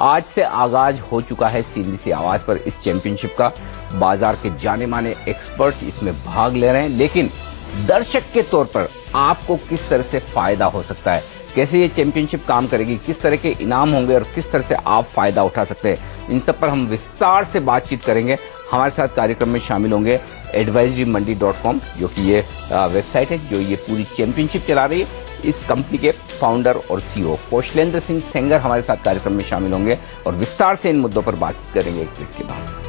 आज से आगाज हो चुका है सीएनबीसी आवाज पर इस चैंपियनशिप का। बाजार के जाने माने एक्सपर्ट इसमें भाग ले रहे हैं, लेकिन दर्शक के तौर पर आपको किस तरह से फायदा हो सकता है, कैसे ये चैंपियनशिप काम करेगी, किस तरह के इनाम होंगे और किस तरह से आप फायदा उठा सकते हैं, इन सब पर हम विस्तार से बातचीत करेंगे। हमारे साथ कार्यक्रम में शामिल होंगे advisoryमंडी.com, जो कि ये वेबसाइट है जो ये पूरी चैंपियनशिप चला रही है। इस कंपनी के फाउंडर और सीईओ कौशलेंद्र सिंह सेंगर हमारे साथ कार्यक्रम में शामिल होंगे और विस्तार से इन मुद्दों पर बातचीत करेंगे एक ब्रेक के बाद।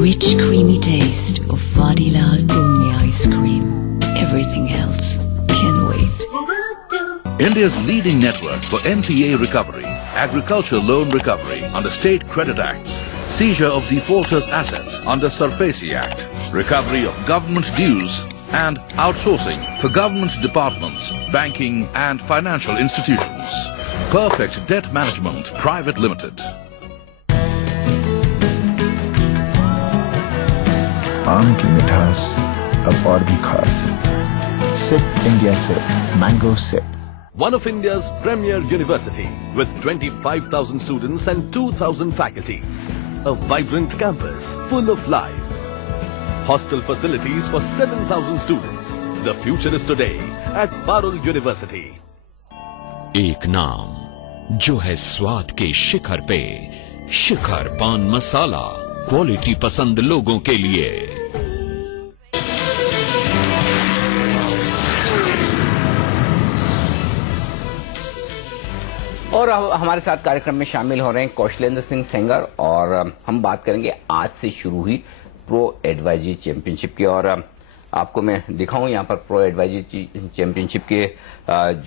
Rich creamy taste of Vadilal Boomi ice cream. Everything else can wait. India's leading network for NPA recovery, agriculture loan recovery under State Credit Acts, seizure of defaulters' assets under SARFAESI Act, recovery of government dues and outsourcing for government departments, banking and financial institutions. Perfect Debt Management Private Limited. आम की मिठास अब और भी खास। Sip India sip, mango sip. One of India's premier university with 25,000 students and 2,000 faculties. A vibrant campus full of life. Hostel facilities for 7,000 students. The future is today at Parul University. एक नाम जो है स्वाद के शिखर पे, शिखर पान मसाला, quality पसंद लोगों के लिए। और हमारे साथ कार्यक्रम में शामिल हो रहे हैं कौशलेंद्र सिंह सेंगर और हम बात करेंगे आज से शुरू हुई प्रो एडवाइजरी चैंपियनशिप की। और आपको मैं दिखाऊं यहाँ पर प्रो एडवाइजरी चैंपियनशिप के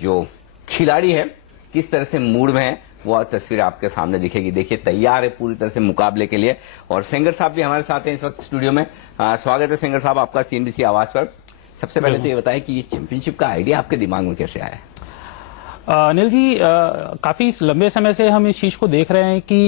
जो खिलाड़ी हैं किस तरह से मूड में हैं, वो तस्वीर आपके सामने दिखेगी। देखिए तैयार है पूरी तरह से मुकाबले के लिए। और सेंगर साहब भी हमारे साथ हैं इस वक्त स्टूडियो में। स्वागत है सेंगर साहब आपका सीएनबीसी आवाज पर। सबसे पहले तो ये बताएं कि ये चैंपियनशिप का आइडिया आपके दिमाग में कैसे आया? अनिल जी, काफी लंबे समय से हम इस चीज को देख रहे हैं कि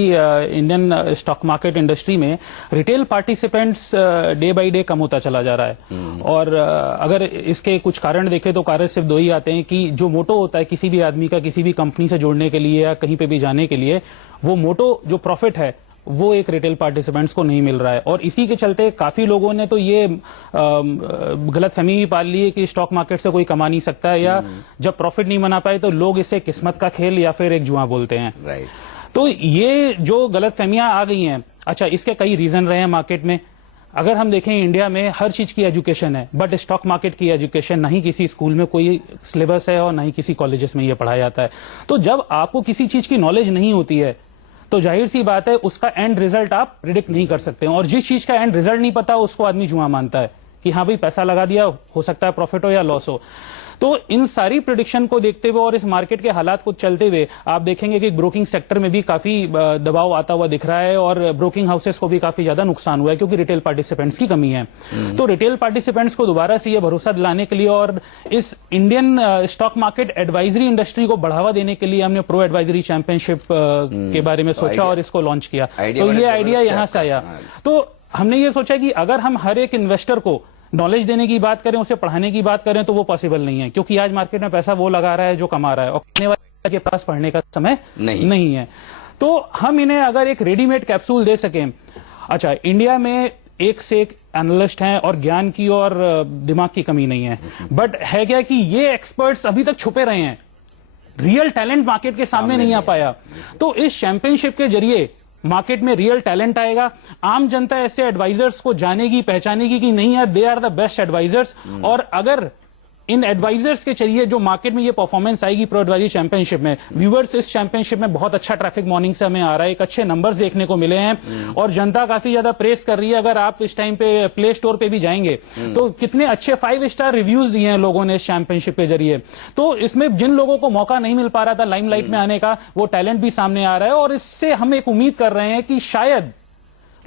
इंडियन स्टॉक मार्केट इंडस्ट्री में retail participants day by day कम होता चला जा रहा है। और अगर इसके कुछ कारण देखें तो कारण सिर्फ दो ही आते हैं कि जो मोटो होता है किसी भी आदमी का किसी भी कंपनी से जुड़ने के लिए या कहीं पे भी जाने के लिए, वो मोटो जो प्रॉफिट है वो एक रिटेल पार्टिसिपेंट्स को नहीं मिल रहा है। और इसी के चलते काफी लोगों ने तो ये गलतफहमी भी पाल ली है कि स्टॉक मार्केट से कोई कमा नहीं सकता है, या जब प्रॉफिट नहीं बना पाए तो लोग इसे किस्मत का खेल या फिर एक जुआ बोलते हैं। तो ये जो गलतफहमियां आ गई हैं, अच्छा इसके कई रीजन रहे हैं मार्केट में। अगर हम देखें इंडिया में हर चीज की एजुकेशन है, बट स्टॉक मार्केट की एजुकेशन नहीं किसी स्कूल में कोई सिलेबस है और नहीं किसी कॉलेजेस में ये पढ़ाया जाता है। तो जब आपको किसी चीज की नॉलेज नहीं होती है तो जाहिर सी बात है उसका एंड रिजल्ट आप प्रिडिक्ट नहीं कर सकते हैं। और जिस चीज का एंड रिजल्ट नहीं पता उसको आदमी जुआ मानता है कि हाँ भाई पैसा लगा दिया, हो सकता है प्रॉफिट हो या लॉस हो। तो इन सारी प्रिडिक्शन को देखते हुए और इस मार्केट के हालात को चलते हुए आप देखेंगे कि ब्रोकिंग सेक्टर में भी काफी दबाव आता हुआ दिख रहा है और ब्रोकिंग हाउसेस को भी काफी ज्यादा नुकसान हुआ है क्योंकि रिटेल पार्टिसिपेंट्स की कमी है। तो रिटेल पार्टिसिपेंट्स को दोबारा से ये भरोसा दिलाने के लिए और इस Indian stock market advisory industry को बढ़ावा देने के लिए हमने प्रो एडवाइजरी चैंपियनशिप के बारे में सोचा और इसको लॉन्च किया। तो ये आइडिया यहां से आया। तो हमने ये सोचा कि अगर हम हर एक इन्वेस्टर को नॉलेज देने की बात करें, उसे पढ़ाने की बात करें तो वो पॉसिबल नहीं है, क्योंकि आज मार्केट में पैसा वो लगा रहा है जो कमा रहा है और पढ़ने वाले के पास पढ़ने का समय नहीं है। तो हम इन्हें अगर एक रेडीमेड कैप्सूल दे सकें। अच्छा, इंडिया में एक से एक एनालिस्ट हैं और ज्ञान की और दिमाग की कमी नहीं है, बट है क्या कि ये एक्सपर्ट्स अभी तक छुपे रहे हैं, रियल टैलेंट मार्केट के सामने नहीं आ पाया। तो इस चैंपियनशिप के जरिए मार्केट में रियल टैलेंट आएगा, आम जनता ऐसे एडवाइजर्स को जानेगी, पहचानेगी कि नहीं यार they are the best advisors. और अगर इन एडवाइजर्स के चलिए जो मार्केट में ये परफॉर्मेंस आएगी प्रो एडवाइजरी चैंपियनशिप में, व्यूअर्स इस चैंपियनशिप में बहुत अच्छा ट्रैफिक मॉर्निंग से हमें आ रहा है, एक अच्छे नंबर्स देखने को मिले हैं और जनता काफी ज्यादा प्रेस कर रही है। अगर आप इस टाइम पे प्ले स्टोर पे भी जाएंगे तो कितने अच्छे 5 स्टार रिव्यूज दिए हैं लोगों ने इस चैंपियनशिप के जरिए। तो इसमें जिन लोगों को मौका नहीं मिल पा रहा था लाइमलाइट में आने का, वो टैलेंट भी सामने आ रहा है और इससे हम एक उम्मीद कर रहे हैं कि शायद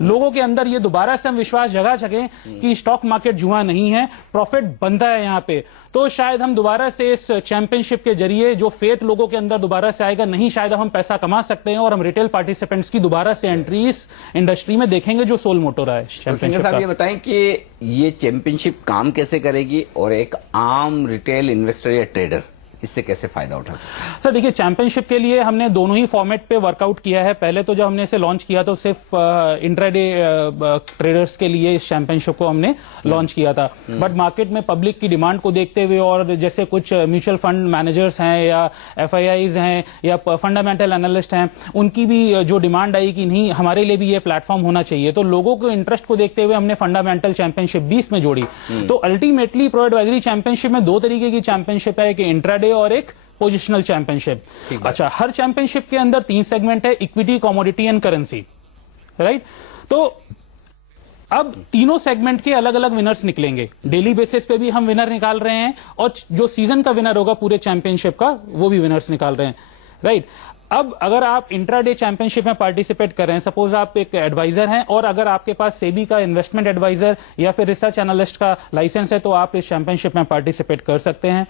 लोगों के अंदर ये दोबारा से हम विश्वास जगा सकें कि स्टॉक मार्केट जुआ नहीं है, प्रॉफिट बनता है यहाँ पे, तो शायद हम दोबारा से इस चैंपियनशिप के जरिए जो फेथ लोगों के अंदर दोबारा से आएगा, नहीं शायद हम पैसा कमा सकते हैं और हम रिटेल पार्टिसिपेंट्स की दोबारा से एंट्री इस इंडस्ट्री में देखेंगे, जो सोल मोटो रहा है चैंपियनशिप साहब का। ये बताएं कि ये चैंपियनशिप काम कैसे करेगी और एक आम रिटेल इन्वेस्टर या ट्रेडर इससे कैसे फायदा उठा सकते हैं? सर देखिए, चैंपियनशिप के लिए हमने दोनों ही फॉर्मेट पे वर्कआउट किया है। पहले तो जब हमने इसे लॉन्च किया तो सिर्फ इंट्राडे ट्रेडर्स के लिए इस चैंपियनशिप को हमने लॉन्च किया था, बट मार्केट में पब्लिक की डिमांड को देखते हुए और जैसे कुछ म्यूचुअल फंड मैनेजर्स हैं या FIIs हैं या फंडामेंटल एनालिस्ट हैं, उनकी भी जो डिमांड आई कि नहीं हमारे लिए भी ये प्लेटफॉर्म होना चाहिए, तो लोगों को इंटरेस्ट को देखते हुए हमने फंडामेंटल चैंपियनशिप भी इसमें जोड़ी। तो अल्टीमेटली प्रो एडवाइजरी चैंपियनशिप में दो तरीके की चैंपियनशिप है, कि इंट्राडे और एक पोजिशनल चैंपियनशिप। अच्छा, हर चैंपियनशिप के अंदर 3 सेगमेंट है, equity, commodity and currency, right? तो अब तीनों सेगमेंट के अलग अलग विनर्स निकलेंगे। डेली बेसिस पे भी हम विनर निकाल रहे हैं और जो सीजन का विनर होगा पूरे चैंपियनशिप का, वो भी विनर्स निकाल रहे हैं, राइट? अब अगर आप इंट्राडे चैंपियनशिप में पार्टिसिपेट कर रहे हैं, सपोज आप एक एडवाइजर हैं और अगर आपके पास सेबी का इन्वेस्टमेंट एडवाइजर या फिर रिसर्च एनालिस्ट का लाइसेंस है, तो आप इस चैंपियनशिप में पार्टिसिपेट कर सकते हैं।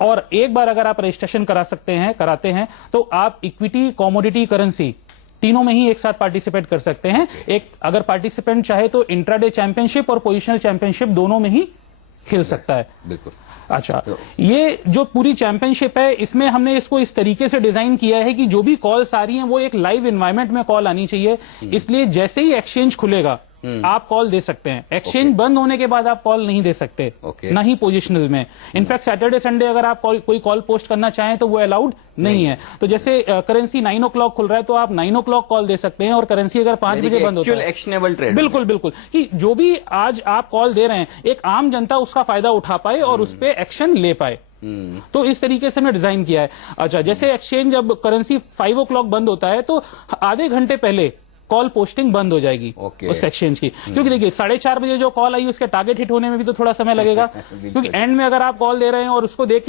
और एक बार अगर आप रजिस्ट्रेशन कराते हैं तो आप इक्विटी, कमोडिटी, करेंसी तीनों में ही एक साथ पार्टिसिपेट कर सकते हैं। एक अगर पार्टिसिपेंट चाहे तो इंट्राडे चैंपियनशिप और पोजिशनल चैंपियनशिप दोनों में ही खेल सकता है। बिल्कुल। अच्छा, ये जो पूरी चैंपियनशिप है, इसमें हमने इसको इस तरीके से डिजाइन किया है कि जो भी कॉल्स आ रही हैं वो एक लाइव एनवायरनमेंट में कॉल आनी चाहिए। इसलिए जैसे ही एक्सचेंज खुलेगा आप कॉल दे सकते हैं। एक्सचेंज बंद होने के बाद आप कॉल नहीं दे सकते, ना ही पोजिशनल में। इनफैक्ट सैटरडे संडे अगर आप कोई कॉल पोस्ट करना चाहें तो वो अलाउड नहीं है। तो जैसे करेंसी 9 o'clock खुल रहा है तो आप 9 o'clock कॉल दे सकते हैं और करेंसी अगर 5 बजे बंद होता है, एक्शनेबल ट्रेड। बिल्कुल बिल्कुल, कि जो भी आज आप कॉल दे रहे हैं एक आम जनता उसका फायदा उठा पाए और उस पर एक्शन ले पाए। तो इस तरीके से हमने डिजाइन किया है। अच्छा, जैसे एक्सचेंज जब करेंसी 5 o'clock बंद होता है तो आधे घंटे पहले कॉल पोस्टिंग बंद हो जाएगी उस एक्सचेंज की, क्योंकि देखिए 4:30 बजे जो कॉल आई उसके टारगेट हिट होने में भी तो थोड़ा समय लगेगा, क्योंकि एंड में अगर आप कॉल दे रहे हैं और उसको देख के